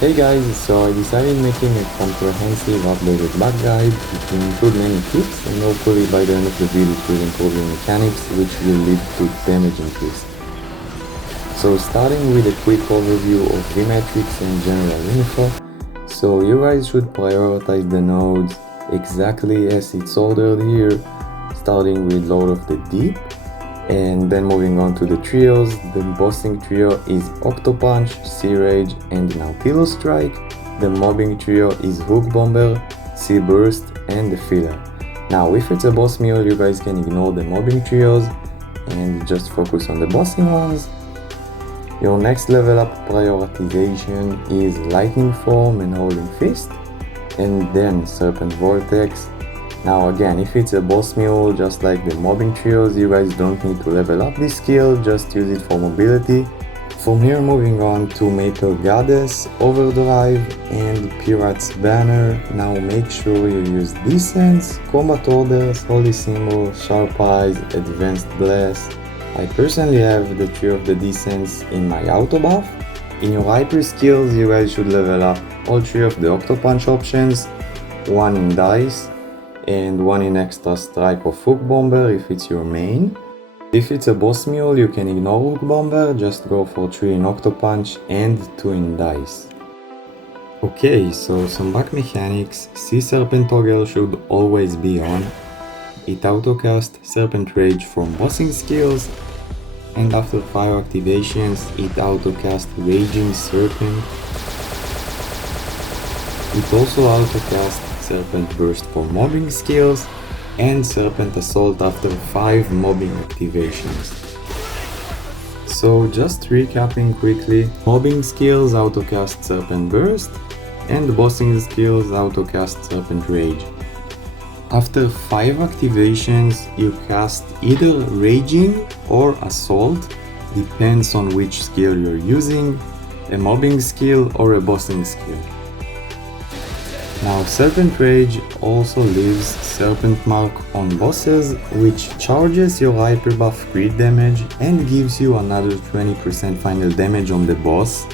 Hey guys, so I decided making a comprehensive updated Bucc guide which will include many tips and hopefully by the end of the video it will improve your mechanics which will lead to damage increase. So starting with a quick overview of V-metrics and general info, so you guys should prioritize the nodes exactly as it's ordered here, starting with load of the deep. And then moving on to the trios, the bossing trio is Octopunch, Sea Rage, and Nautilus Strike. The mobbing trio is Hook Bomber, Sea Burst, and the Filler. Now if it's a boss mule, you guys can ignore the mobbing trios and just focus on the bossing ones. Your next level up prioritization is Lightning Form and Holding Fist, and then Serpent Vortex. Now again, if it's a boss mule, just like the mobbing trios, you guys don't need to level up this skill, just use it for mobility. From here moving on to Maple Goddess, Overdrive, and Pirate's Banner. Now make sure you use Descents, Combat Orders, Holy Symbol, Sharp Eyes, Advanced Blast. I personally have the trio of the Descents in my auto buff. In your hyper skills, you guys should level up all three of the Octopunch options, one in Dice, and one in extra strike of Hook Bomber if it's your main. If it's a boss mule, you can ignore Hook Bomber, just go for 3 in Octopunch and 2 in Dice. Okay, so some Bucc mechanics. Sea Serpent toggle should always be on. It autocast Serpent Rage from bossing skills, and after 5 activations it autocast Raging Serpent. It also autocast Serpent Burst for mobbing skills, and Serpent Assault after 5 mobbing activations. So just recapping quickly, mobbing skills autocast Serpent Burst, and bossing skills autocast Serpent Rage. After 5 activations you cast either Raging or Assault, depends on which skill you're using, a mobbing skill or a bossing skill. Now Serpent Rage also leaves Serpent Mark on bosses, which charges your hyper buff crit damage and gives you another 20% final damage on the boss.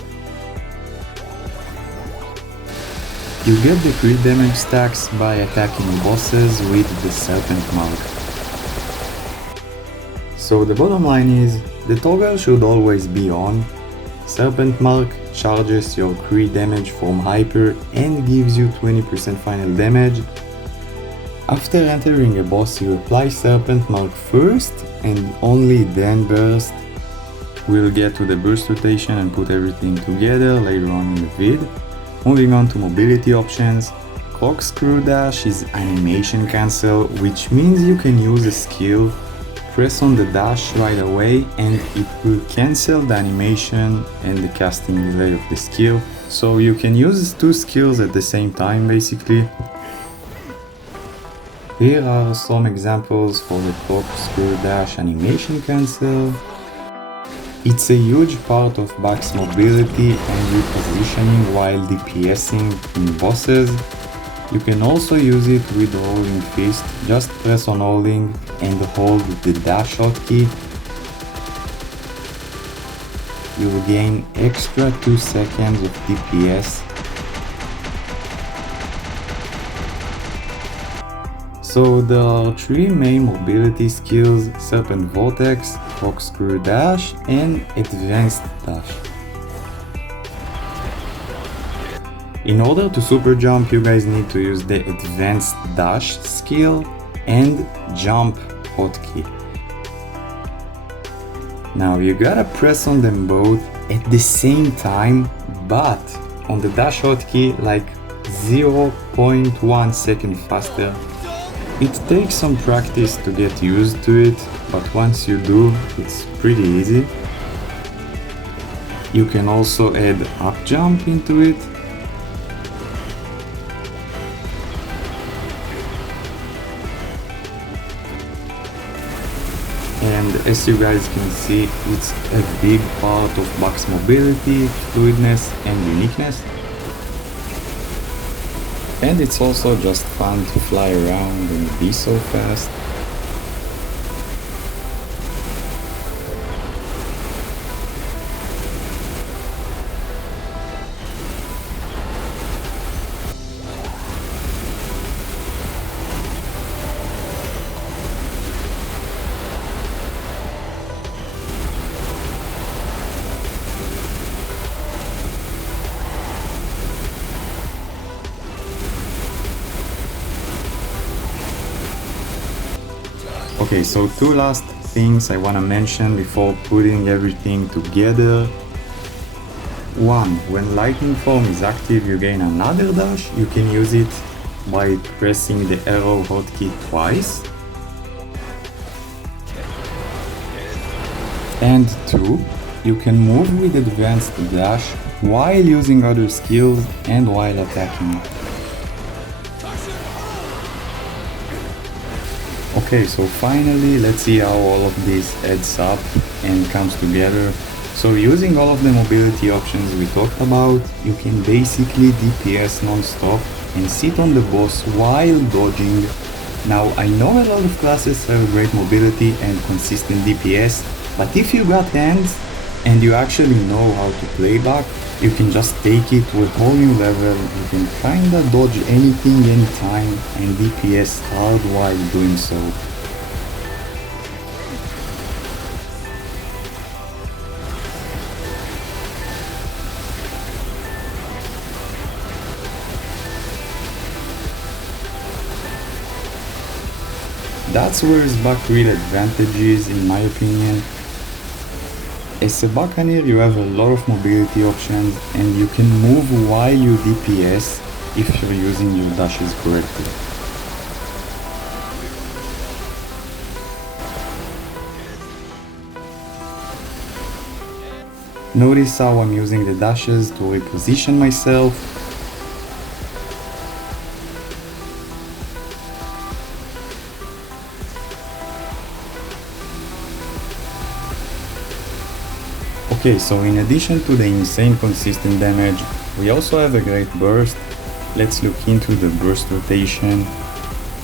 You get the crit damage stacks by attacking bosses with the Serpent Mark. So the bottom line is, the toggle should always be on. Serpent Mark charges your crit damage from hyper and gives you 20% final damage. After entering a boss, you apply Serpent Mark first and only then burst. We'll get to the burst rotation and put everything together later on in the vid. Moving on to mobility options. Corkscrew Dash is animation cancel, which means you can use a skill, press on the dash right away and it will cancel the animation and the casting delay of the skill. So you can use 2 skills at the same time basically. Here are some examples for the Corkscrew Dash animation cancel. It's a huge part of Bucc's mobility and repositioning while DPSing in bosses. You can also use it with Holding Fist, just press on holding and hold the dash hotkey. You will gain extra 2 seconds of DPS. So there are 3 main mobility skills: Serpent Vortex, Corkscrew Dash, and Advanced Dash. In order to super jump, you guys need to use the Advanced Dash skill and Jump hotkey. Now you gotta press on them both at the same time, but on the Dash hotkey like 0.1 second faster. It takes some practice to get used to it, but once you do, it's pretty easy. You can also add up jump into it. And as you guys can see, it's a big part of Bucc's mobility, fluidness and uniqueness. And it's also just fun to fly around and be so fast. Okay, so two last things I want to mention before putting everything together. One, when lightning form is active, you gain another dash. You can use it by pressing the arrow hotkey twice. And two, you can move with advanced dash while using other skills and while attacking. Okay, so finally let's see how all of this adds up and comes together. So using all of the mobility options we talked about, you can basically DPS non-stop and sit on the boss while dodging. Now I know a lot of classes have great mobility and consistent DPS, but if you got hands and you actually know how to play Bucc, you can just take it to a whole new level. You can kinda dodge anything anytime and DPS hard while doing so. That's where Bucc real advantage is, in my opinion. As a Buccaneer, you have a lot of mobility options and you can move while you DPS if you're using your dashes correctly. Notice how I'm using the dashes to reposition myself. Okay, so in addition to the insane consistent damage, we also have a great burst. Let's look into the burst rotation.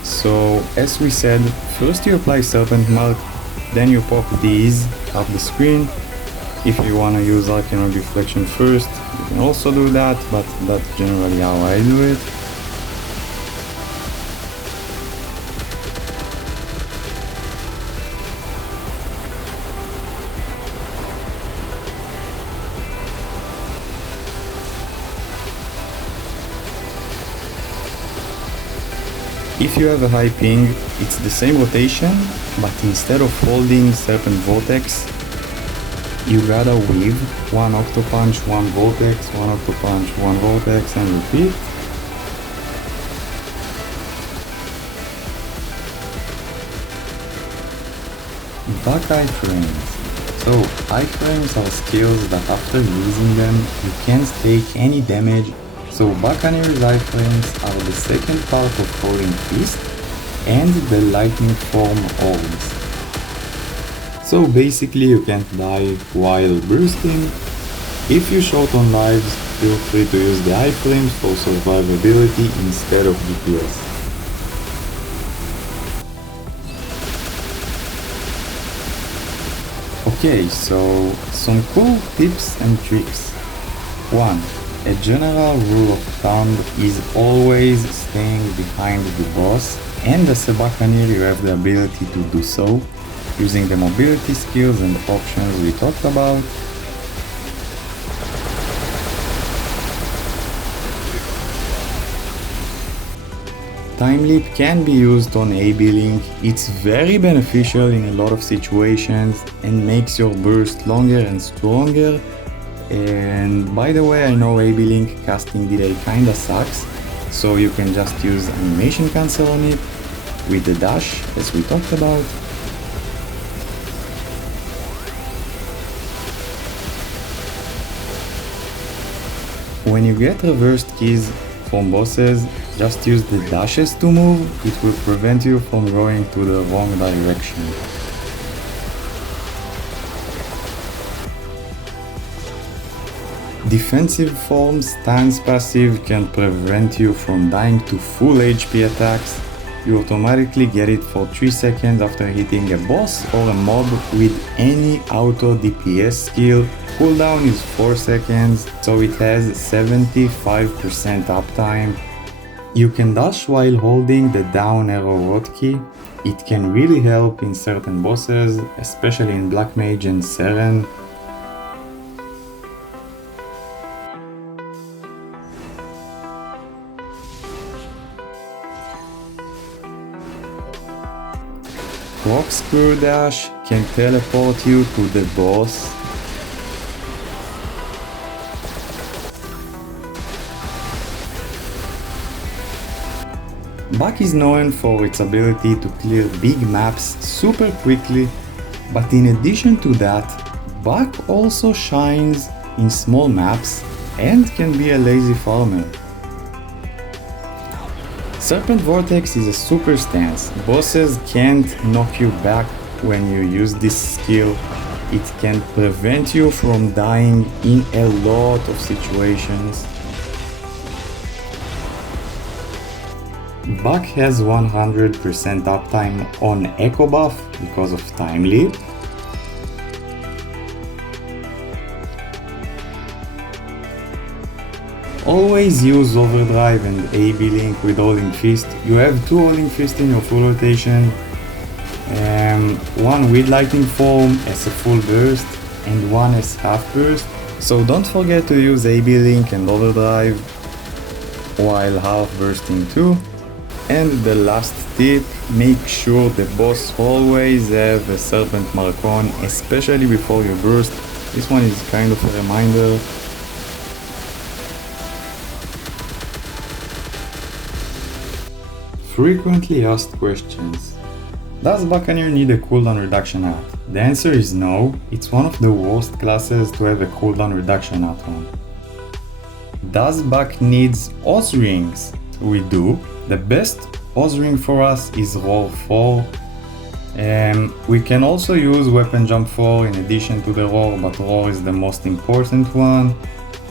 So, as we said, first you apply Serpent Mark, then you pop these off the screen. If you want to use Arcane Reflection first, you can also do that, but that's generally how I do it. If you have a high ping, it's the same rotation, but instead of holding Serpent Vortex, you gotta weave one Octopunch, one Vortex, one Octopunch, one Vortex, and repeat. Bucc Iframes. So, iframes are skills that after using them, you can't take any damage. So Buccaneer's iframes are the second part of Falling Fist and the lightning form orbs. So basically you can't die while bursting. If you're short on lives, feel free to use the iframes for survivability instead of DPS. Okay, so some cool tips and tricks. 1. A general rule of thumb is always staying behind the boss, and as a Buccaneer you have the ability to do so, using the mobility skills and options we talked about. Time Leap can be used on AB Link. It's very beneficial in a lot of situations and makes your burst longer and stronger. And by the way, I know AB Link casting delay kinda sucks, so you can just use animation cancel on it with the dash as we talked about. When you get reversed keys from bosses, just use the dashes to move. It will prevent you from going to the wrong direction. Defensive form stance passive can prevent you from dying to full HP attacks. You automatically get it for 3 seconds after hitting a boss or a mob with any auto DPS skill. Cooldown is 4 seconds, so it has 75% uptime. You can dash while holding the down arrow hotkey. It can really help in certain bosses, especially in Black Mage and Seren. corkscrew dash can teleport you to the boss. Bucc is known for its ability to clear big maps super quickly, but in addition to that, Bucc also shines in small maps and can be a lazy farmer. Serpent Vortex is a super stance. Bosses can't knock you back when you use this skill. It can prevent you from dying in a lot of situations. Bucc has 100% uptime on Echo Buff because of Time Leap. Always use Overdrive and AB Link with Holding Fist. You have 2 Holding Fist in your full rotation, one with Lightning Form as a full burst and one as half burst. So don't forget to use AB Link and Overdrive while half bursting too. And the last tip, make sure the boss always have a Serpent Mark on, especially before you burst. This one is kind of a reminder. Frequently asked questions. Does Buccaneer need a cooldown reduction at? The answer is no, it's one of the worst classes to have a cooldown reduction at on. Does Bucc needs Oz rings? We do. The best Oz ring for us is Roar 4. We can also use Weapon Jump 4 in addition to the Roar, but Roar is the most important one.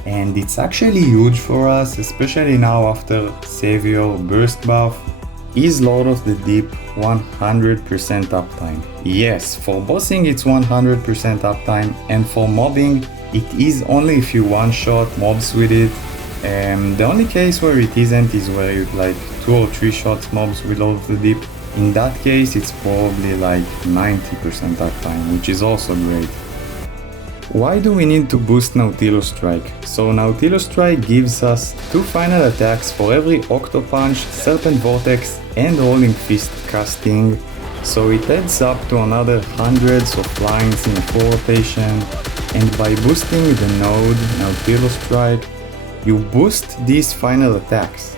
And it's actually huge for us, especially now after Savior Burst buff. Is Lord of the Deep 100% uptime? Yes, for bossing it's 100% uptime, and for mobbing it is only if you one-shot mobs with it. The only case where it isn't is where you like 2 or 3 shots mobs with Lord of the Deep. In that case it's probably like 90% uptime, which is also great. Why do we need to boost Nautilus Strike? So Nautilus Strike gives us 2 final attacks for every Octo Punch, Serpent Vortex and Rolling Fist casting, so it adds up to another hundreds of lines in a full rotation, and by boosting the node Nautilus Strike, you boost these final attacks.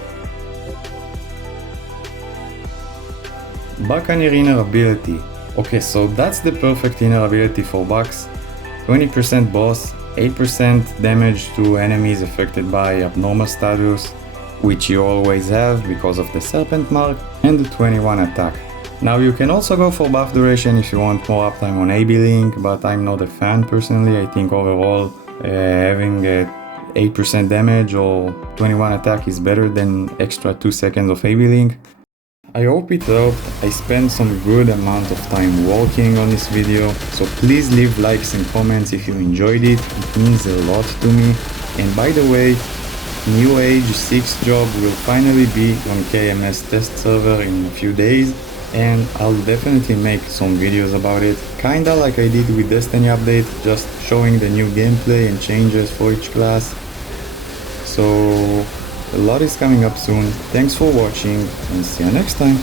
Buccaneer inner ability. Okay, so that's the perfect inner ability for Bucks. 20% boss, 8% damage to enemies affected by abnormal status, which you always have because of the Serpent Mark, and 21 attack. Now you can also go for buff duration if you want more uptime on AB Link, but I'm not a fan personally. I think overall having 8% damage or 21 attack is better than extra 2 seconds of AB Link. I hope it helped. I spent some good amount of time working on this video, so please leave likes and comments if you enjoyed it. It means a lot to me. And by the way, New Age 6 job will finally be on KMS test server in a few days, and I'll definitely make some videos about it, kinda like I did with Destiny update, just showing the new gameplay and changes for each class. So a lot is coming up soon. Thanks for watching and see you next time.